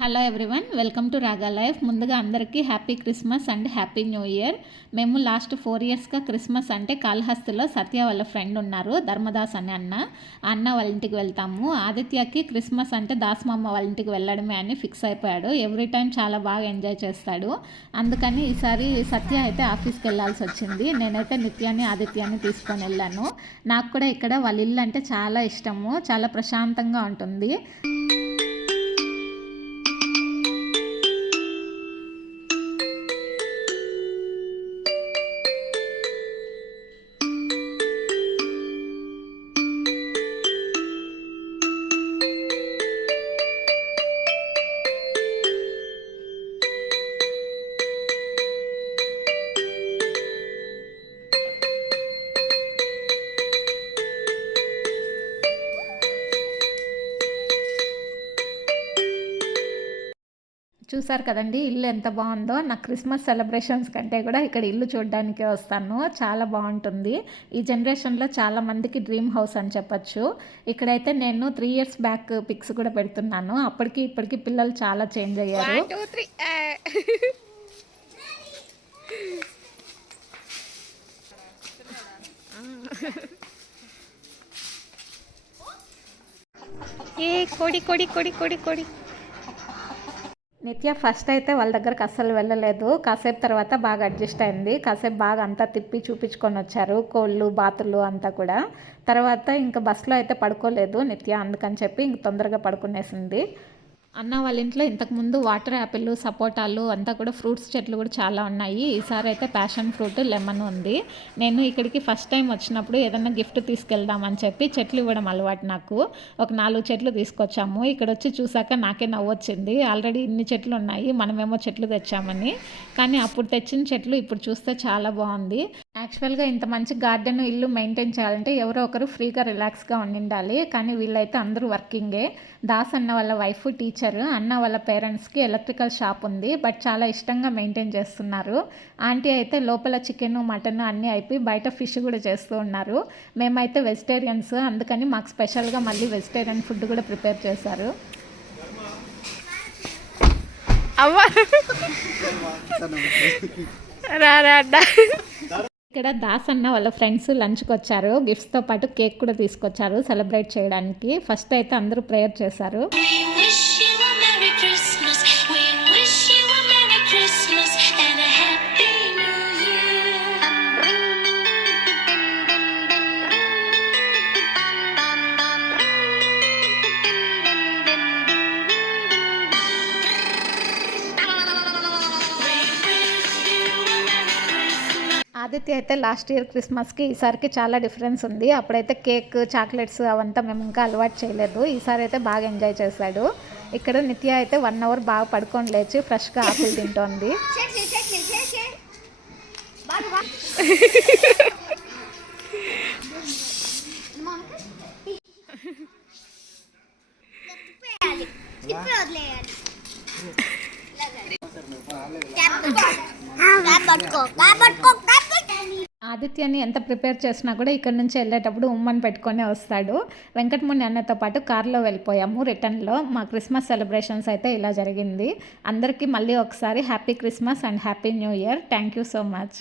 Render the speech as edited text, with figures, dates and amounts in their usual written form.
Hello everyone, welcome to రాగా life. ముందుగా అందరికీ happy Christmas and happy new year. మేము లాస్ట్ 4 ఇయర్స్గా క్రిస్మస్ అంటే కాళహస్తిలో సత్య వాళ్ళ ఫ్రెండ్ ఉన్నారు, ధర్మదాస్ అని అన్న వాళ్ళ ఇంటికి వెళ్తాము. ఆదిత్యకి క్రిస్మస్ అంటే దాసమమ్మ వాళ్ళ ఇంటికి వెళ్ళడమే అని ఫిక్స్ అయిపోయాడు. ఎవ్రీ టైం చాలా బాగా ఎంజాయ్ చేస్తాడు. అందుకని ఈసారి సత్య అయితే ఆఫీస్కి వెళ్ళాల్సి వచ్చింది. నేనైతే నిత్యాన్ని ఆదిత్యాన్ని తీసుకొని వెళ్ళాను. నాకు కూడా ఇక్కడ వాళ్ళ ఇల్లు అంటే చాలా ఇష్టము, చాలా ప్రశాంతంగా ఉంటుంది. చూసారు కదండి ఇల్లు ఎంత బాగుందో. నాకు క్రిస్మస్ సెలబ్రేషన్స్ కంటే కూడా ఇక్కడ ఇల్లు చూడడానికే వస్తాను. చాలా బాగుంటుంది. ఈ జనరేషన్లో చాలామందికి డ్రీమ్ హౌస్ అని చెప్పచ్చు. ఇక్కడైతే నేను 3 ఇయర్స్ బ్యాక్ పిక్స్ కూడా పెడుతున్నాను. అప్పటికి ఇప్పటికి పిల్లలు చాలా చేంజ్ అయ్యారు. ఏ కొడి కొడి కొడి కొడి కొడి. నిత్య ఫస్ట్ అయితే వాళ్ళ దగ్గరకు అస్సలు వెళ్ళలేదు. కాసేపు తర్వాత బాగా అడ్జస్ట్ అయింది. కాసేపు బాగా అంతా తిప్పి చూపించుకొని వచ్చారు, కోళ్ళు బాతులు అంతా కూడా. తర్వాత ఇంకా బస్సులో అయితే పడుకోలేదు నిత్య, అందుకని చెప్పి ఇంక తొందరగా పడుకునేసింది. అన్న వాళ్ళ ఇంట్లో ఇంతకుముందు వాటర్ యాపిల్, సపోటాలు అంతా కూడా ఫ్రూట్స్ చెట్లు కూడా చాలా ఉన్నాయి. ఈసారి అయితే ప్యాషన్ ఫ్రూట్, లెమన్ ఉంది. నేను ఇక్కడికి ఫస్ట్ టైం వచ్చినప్పుడు ఏదన్నా గిఫ్ట్ తీసుకెళ్దామని చెప్పి చెట్లు ఇవ్వడం అలవాటు నాకు. ఒక 4 చెట్లు తీసుకొచ్చాము. ఇక్కడ వచ్చి చూసాక నాకే నవ్వొచ్చింది. ఆల్రెడీ ఇన్ని చెట్లు ఉన్నాయి, మనమేమో చెట్లు తెచ్చామని. కానీ అప్పుడు తెచ్చిన చెట్లు ఇప్పుడు చూస్తే చాలా బాగుంది. యాక్చువల్గా ఇంత మంచి గార్డెన్, ఇల్లు మెయింటైన్ చేయాలంటే ఎవరో ఒకరు ఫ్రీగా రిలాక్స్గా ఉండాలి. కానీ వీళ్ళైతే అందరూ వర్కింగే. దాస్ అన్న వాళ్ళ వైఫ్ టీచర్, అన్న వాళ్ళ పేరెంట్స్కి ఎలక్ట్రికల్ షాప్ ఉంది. బట్ చాలా ఇష్టంగా మెయింటైన్ చేస్తున్నారు. ఆంటీ అయితే లోపల చికెన్, మటన్ అన్నీ అయిపోయి బయట ఫిష్ కూడా చేస్తూ ఉన్నారు. మేమైతే వెజిటేరియన్స్, అందుకని మాకు స్పెషల్గా మళ్ళీ వెజిటేరియన్ ఫుడ్ కూడా ప్రిపేర్ చేశారు. ఇక్కడ దాస్ అన్న వాళ్ళ ఫ్రెండ్స్ లంచ్కి వచ్చారు. గిఫ్ట్స్తో పాటు కేక్ కూడా తీసుకొచ్చారు సెలబ్రేట్ చేయడానికి. ఫస్ట్ అయితే అందరూ ప్రేయర్ చేశారు. ఆదిత్య అయితే లాస్ట్ ఇయర్ క్రిస్మస్కి ఈసారికి చాలా డిఫరెన్స్ ఉంది. అప్పుడైతే కేక్, చాక్లెట్స్ అవంతా మేము ఇంకా అలవాటు చేయలేదు. ఈసారి అయితే బాగా ఎంజాయ్ చేశాడు. ఇక్కడ నిత్య అయితే 1 అవర్ బాగా పడుకొని లేచి ఫ్రెష్గా ఆపిల్ తింటోంది. ఆదిత్యని ఎంత ప్రిపేర్ చేసినా కూడా ఇక్కడ నుంచి వెళ్ళేటప్పుడు ఉమ్మని పెట్టుకొని వస్తాడు. వెంకటముని అన్నతో పాటు కార్లో వెళ్ళిపోయాము రిటర్న్లో. మా క్రిస్మస్ సెలబ్రేషన్స్ అయితే ఇలా జరిగింది. అందరికీ మళ్ళీ ఒకసారి happy Christmas and happy new year. Thank you so much.